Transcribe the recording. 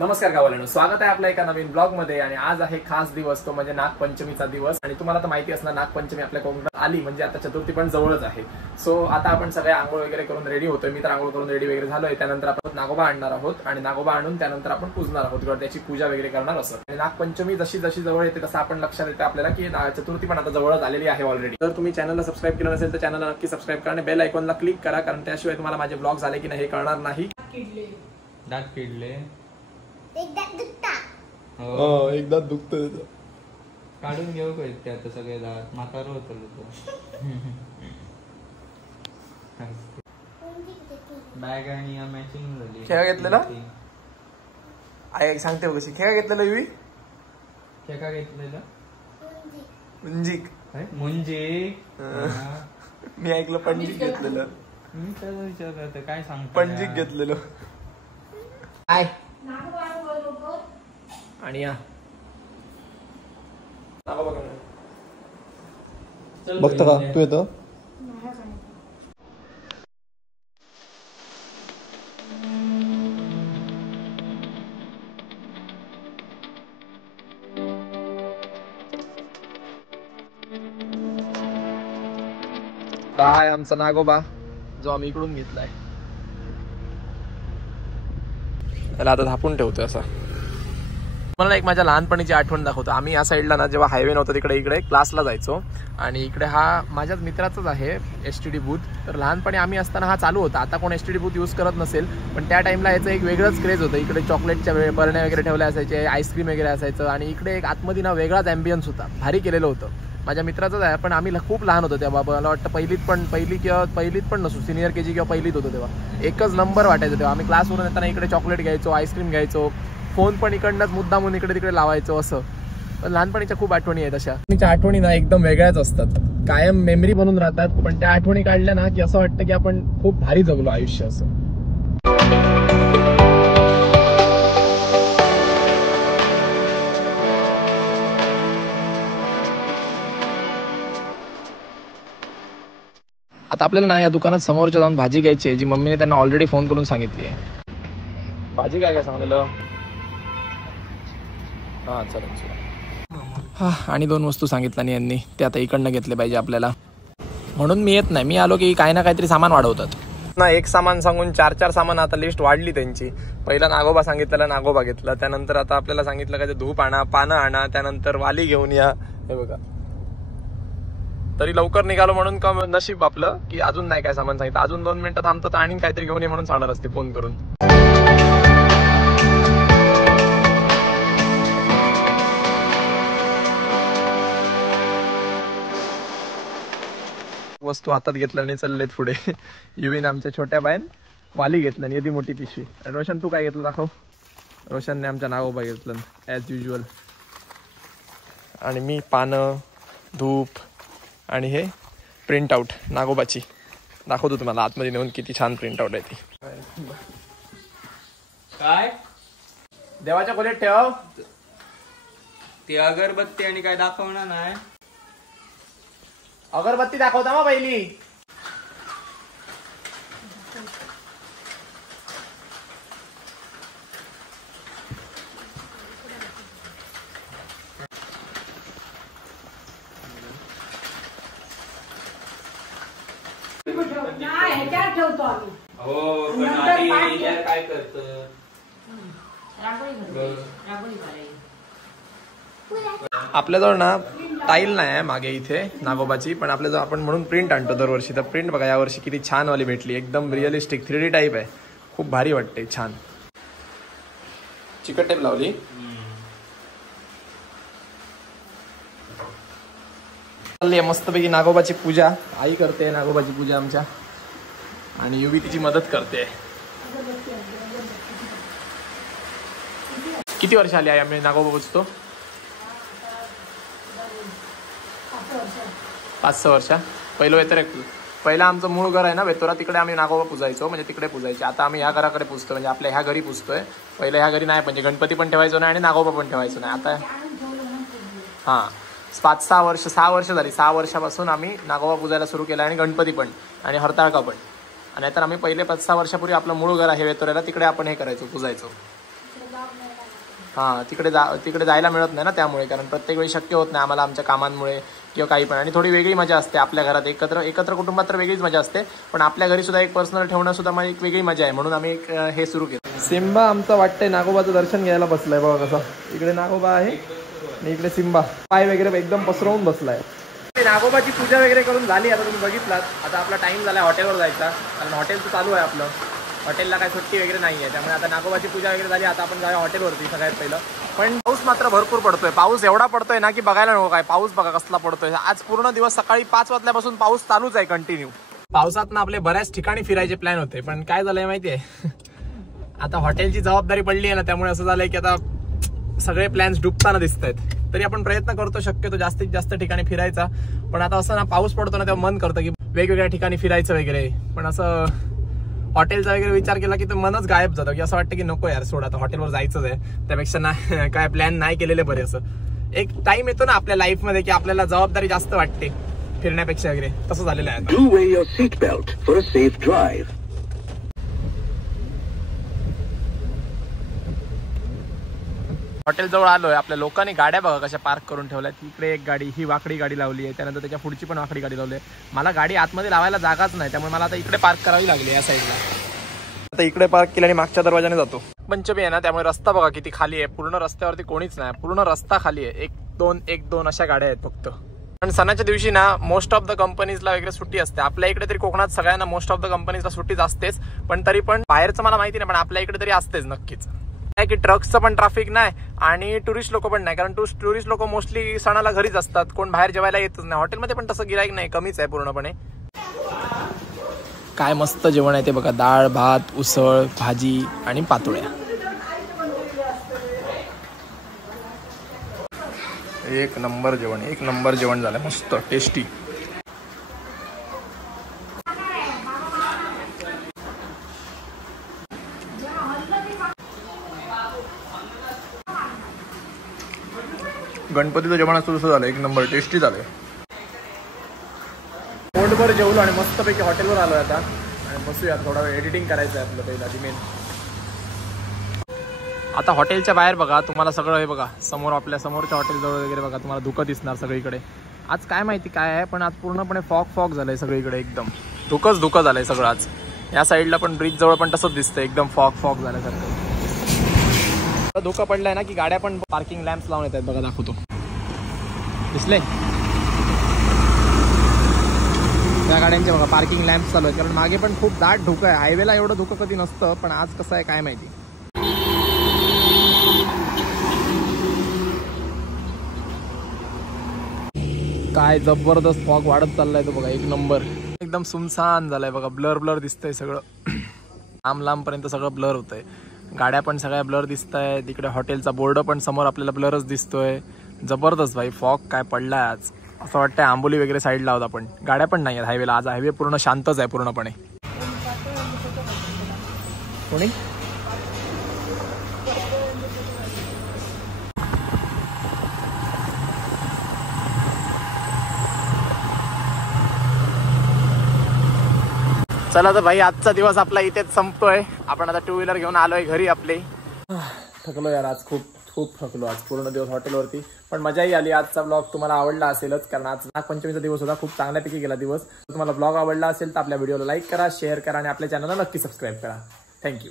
नमस्कार गावाल्यांनो, स्वागत आहे आपल्या एका नवीन ब्लॉग मध्ये। आणि आज आहे खास दिवस, तो म्हणजे नागपंचमीचा दिवस। आणि तुम्हाला तर माहिती असणार नागपंचमी आपल्या कोकणात आली म्हणजे आता चतुर्थी पण जवळच आहे। सो आता आपण सगळे आंघोळ वगैरे करून रेडी होतोय। मी तर आंघोळ करून रेडी वगैरे झालोय। त्यानंतर आपण नागोबा आणणार आहोत आणि नागोबा आणून त्यानंतर आपण पूजणार आहोत किंवा त्याची पूजा वगैरे करणार असं। आणि नागपंचमी जशी जशी जवळ येते तसं आपण लक्षात येते आपल्याला की चतुर्थी पण आता जवळच आलेली आहे ऑलरेडी। जर तुम्ही चॅनलला सबस्क्राईब केलं नसेल तर चॅनलला नक्की सबस्क्राईब करा आणि बेल आयकॉनला क्लिक करा, कारण त्याशिवाय तुम्हाला माझे ब्लॉग झाले की नाही हे कळणार नाही। दात किडले एकदा दुखत काढून घेऊ का आता सगळे दात म्हातार होत बॅग आणि मॅचिंग झाली। खेळा घेतलेला आई सांगते कशी खेळा घेतलेला युवी खेळा घेतलेला मुंजिक मुंजिक मी ऐकलं पणजिक घेतलेलं। मी तर विचारलं काय सांगतो पणजिक घेतलेलं काय आणि या बघता का तू येतो काय आमचा नागोबा जो आम्ही इकडून घेतलाय त्याला आता झापून ठेवतोय असा। मला एक माझ्या लहानपणीची आठवण दाखवतो। आम्ही या साईडला ना जेव्हा हायवे नव्हतं तिकडे इकडे क्लासला जायचो आणि इकडे हा माझ्याच मित्राचाच आहे एसटीडी बूथ। तर लहानपणी आम्ही असताना हा चालू होता। आता कोण एसटीडी बूथ यूज करत नसेल, पण त्या टाइमला याचं एक वेगळंच क्रेज होतं। इकडे चॉकलेटच्या बरण्या वगैरे ठेवले असायचे, आईस्क्रीम वगैरे असायचं आणि इकडे एक आतमध्ये ना वेगळाच ॲम्बियन्स होता, भारी केलेलं होतं। माझ्या मित्राचंच आहे, पण आम्ही खूप लहान होतो तेव्हा। मला वाटतं पहिलीत पण नसू, सिनियर केजी किंवा पहिलीत होतो तेव्हा। एकच नंबर वाटायचं तेव्हा। आम्ही क्लासवरून येताना इकडे चॉकलेट घ्यायचो, आईस्क्रीम घ्यायचो, फोन पण इकडनंच मुद्दामून इकडे तिकडे लावायचो असं। पण लहानपणीच्या खूप आठवणी आहेत अशा। त्या आठवणी ना एकदम वेगळ्याच असतात, कायम मेमरी बनून राहतात। पण त्या आठवणी काढल्या ना की असं वाटतं की आपण खूप भारी जगलो आयुष्य असं। आता आपल्याला ना या दुकानात समोरच्या जाऊन भाजी घ्यायची आहे, जी मम्मीने त्यांना ऑलरेडी फोन करून सांगितली आहे। भाजी काय काय सांगितलं? हा चालेल। हा आणि 2 वस्तू सांगितल्या नाही यांनी, ते आता इकडनं घेतले पाहिजे आपल्याला। म्हणून मी येत नाही, मी आलो की काही ना काहीतरी सामान वाढवतात ना। एक सामान सांगून 4 सामान आता लिस्ट वाढली त्यांची। पहिला नागोबा सांगितलेला, नागोबा घेतला। त्यानंतर आता आपल्याला सांगितलं काय ते धूप आणा, पानं आणा, त्यानंतर वाली घेऊन या। हे बघा, तरी लवकर निघालो म्हणून का नशीब आपलं की अजून नाही काय सामान सांगितलं। अजून 2 मिनिटं थांबतो तर आणि काहीतरी घेऊन ये म्हणून सांगणार असते फोन करून। वस्तू हातात घेतल्या आणि चाललेत पुढे। युवीन आमच्या छोट्या बायन वाली घेतलं आणि एवढी मोठी पिशवी। रोशन तू काय घेतलं दाखव? रोशनने आमच्या नागोबा घेतलं ॲज युजल। आणि मी पानं, धूप आणि हे प्रिंट आउट नागोबाची दाखवतो तुम्हाला आतमध्ये नेऊन, किती छान प्रिंट आउट आहे ती। काय देवाच्या खोलीत ठेव ती अगरबत्ती आणि काय दाखवणार नाही। अगरबत्ती दाखवता मग पहिली। हो पण आधी काय करतं आपल्याजवळ ना टाईल नाही आहे मागे इथे नागोबाची, पण आपल्याजवळ आपण म्हणून प्रिंट आणतो दरवर्षी। तर प्रिंट बघा यावर्षी किती छान वाली भेटली, एकदम रिअलिस्टिक 3D टाईप आहे, खूप भारी वाटते, छान चिकट टेप लावली। चालली मस्तपैकी नागोबाची पूजा। आई करते नागोबाची पूजा आमच्या आणि युवी तिची मदत करते। किती वर्ष आली आहे आम्ही नागोबा पूजतो? 5-6 वर्ष। पहिला आमचं मूळ घर आहे ना वेतोरा, तिकडे आम्ही नागोबा पूजायचो, म्हणजे तिकडे पूजायचे। आता आम्ही ह्या घराकडे पूजतो, म्हणजे आपल्या ह्या घरी पूजतोय। पहिले ह्या घरी नाही, म्हणजे गणपती पण ठेवायचो नाही आणि नागोबा पण ठेवायचो नाही। आता हां 5-6 वर्ष 6 वर्ष झाली। 6 वर्षापासून आम्ही नागोबा पूजायला सुरू केला आणि गणपती पण आणि हरताळका पण। आणि तर आम्ही पहिले 5-6 वर्षापूर्वी आपलं मूळ घर आहे वेतोऱ्याला, तिकडे आपण हे करायचो, पूजायचो। हां तिकडे जायला मिळत नाही ना, त्यामुळे. कारण प्रत्येक वेळी शक्य होत नाही आम्हाला आमच्या कामांमुळे किंवा काही पण. आणि थोडी वेगळी मजा असते आपल्या घरात एकत्र कुटुंबात तर वेगळीच मजा असते, पण आपल्या घरी सुद्धा एक पर्सनल ठेवणं सुद्धा मला एक वेगळी मजा आहे, म्हणून आम्ही हे सुरू केलं. सिम्बा आमचा वाटतंय नागोबाचं दर्शन घ्यायला बसलाय बघा कसं. इकडे नागोबा आहे आणि इकडे सिम्बा पाय वगैरे एकदम पसरवून बसलाय. नागोबाची पूजा वगैरे करून झाली. आता तुम्ही बघितलात, आता आपला टाइम झाला हॉटेलवर जायचा, कारण हॉटेलचं चालू आहे आपलं. हॉटेलला काय सुट्टी वगैरे नाही आहे, त्यामुळे आता नागोबाची पूजा वगैरे झाली. आता आपण जाऊया हॉटेलवरती सगळ्यात पहिलं. पण पाऊस मात्र भरपूर पडतोय. पाऊस एवढा पडतोय ना की बघायला नको काय. पाऊस बघा कसला पडतोय. आज पूर्ण दिवस सकाळी 5 वाजल्यापासून पाऊस चालूच आहे कंटिन्यू. पावसात ना आपले बऱ्याच ठिकाणी फिरायचे प्लॅन होते, पण काय झालंय माहितीये, आता हॉटेलची जबाबदारी पडली आहे ना, त्यामुळे असं झालंय की आता सगळे प्लॅन्स डुबताना दिसत आहेत. तरी आपण प्रयत्न करतो शक्यतो जास्तीत जास्त ठिकाणी फिरायचा, पण आता असं ना पाऊस पडतो ना तेव्हा मन करतं की वेगवेगळ्या ठिकाणी फिरायचं वगैरे. पण असं हॉटेलचा वगैरे विचार केला की ते मनच गायब जातं, की असं वाटतं की नको यार सोड, आता हॉटेलवर जायचंच आहे, त्यापेक्षा नाही काय प्लॅन नाही केलेले बरे. असं एक टाइम येतो ना आपल्या लाईफमध्ये की आपल्याला जबाबदारी जास्त वाटते फिरण्यापेक्षा वगैरे, तसं झालेलं आहे. हॉटेल जवळ आलोय. आपल्या लोकांनी गाड्या बघा कशा पार्क करून ठेवल्यात. इकडे एक गाडी, ही वाकडी गाडी लावली आहे, त्यानंतर त्याच्या पुढची पण वाकडी गाडी लावली आहे. मला गाडी आतमध्ये लावायला जागाच नाही, त्यामुळे मला आता इकडे पार्क करावी लागली या साईडला. आता इकडे पार्क केली आणि मागच्या दरवाजाने जातो. पंचमी आहे ना, त्यामुळे रस्ता बघा किती खाली आहे. पूर्ण रस्त्यावरती कोणीच नाही, पूर्ण रस्ता खाली आहे. एक दोन अशा गाड्या आहेत फक्त. पण सणाच्या दिवशी ना मोस्ट ऑफ द कंपनीजला वगैरे सुट्टी असते. आपल्या इकडे तरी कोकणात सगळ्यांना मोस्ट ऑफ द कंपनीजला सुट्टीच असतेच, पण तरी पण बाहेरचं मला माहिती नाही, पण आपल्या इकडे तरी असतेच नक्कीच. की ट्रक्सचं पण ट्रॅफिक नाही आणि टुरिस्ट लोक पण नाही, कारण टुरिस्ट लोक मोस्टली सणाला घरीच असतात, कोण बाहेर जेवायला येतच नाही. हॉटेलमध्ये पण तसं गिराईक नाही, कमीच आहे पूर्णपणे. काय मस्त जेवण आहे ते बघा. डाळ भात, उसळ, भाजी आणि पातोळ्या. एक नंबर जेवण झालं, मस्त टेस्टी. गणपतीचं जेवण असं झालं, एक नंबर टेस्टी झालंय. पोटभर जेवलो आणि मस्तपैकी हॉटेलवर आलोय आता, आणि बसूया थोडा वेळ. एडिटिंग करायचं आहे आपलं पहिला मेन. आता हॉटेलच्या बाहेर बघा तुम्हाला सगळं हे बघा, समोर आपल्या समोरच्या हॉटेल जवळ वगैरे बघा तुम्हाला धुकं दिसणार सगळीकडे. आज काय माहिती काय आहे, पण आज पूर्णपणे फॉग झालंय सगळीकडे, एकदम धुकं झालंय सगळं आज. या साईडला पण ब्रिज जवळ पण तसंच दिसतंय, एकदम फॉग झाल्यासारखं. धोका पडलाय ना की गाड्या पण पार्किंग लॅम्प्स लावून येतात बघा, दाखवतो. दिसले त्या गाड्यांचे बघा पार्किंग लॅम्प्स चालू आहेत, कारण मागे पण खूप दाट धुकं आहे. हायवेला एवढं धुकं कधी नसतं, पण आज कसं आहे काय माहिती. काय जबरदस्त फॉग वाढत चाललाय तो बघा, एक नंबर. एकदम सुनसान झालाय बघा, ब्लर दिसतंय सगळं. लांब पर्यंत सगळं ब्लर होतंय. गाड्या पण सगळ्या ब्लर दिसत आहेत. तिकडे हॉटेलचा बोर्ड पण समोर आपल्याला ब्लरच दिसतोय. जबरदस्त भाई फॉग काय पडलाय आज. असं वाटतंय आंबोली वगैरे साईडला आहोत आपण. गाड्या पण नाही आहेत हायवेला आज. हायवे पूर्ण शांतच आहे पूर्णपणे. कोणी चला तर भाई, आजचा दिवस आपला इथेच संपतोय. आपण आता 2 व्हीलर घेऊन आलोय घरी आपले. थकलो यार आज, खूप थकलो आज. पूर्ण दिवस हॉटेलवरती, पण मजाही आली. आजचा ब्लॉग तुम्हाला आवडला असेलच, कारण आज नागपंचमीचा दिवस होता. खूप चांगल्यापैकी गेला दिवस. तुम्हाला ब्लॉग आवडला असेल तर आपल्या व्हिडिओला लाईक करा, शेअर करा आणि आपल्या चॅनलला नक्की सबस्क्राईब करा. थँक्यू.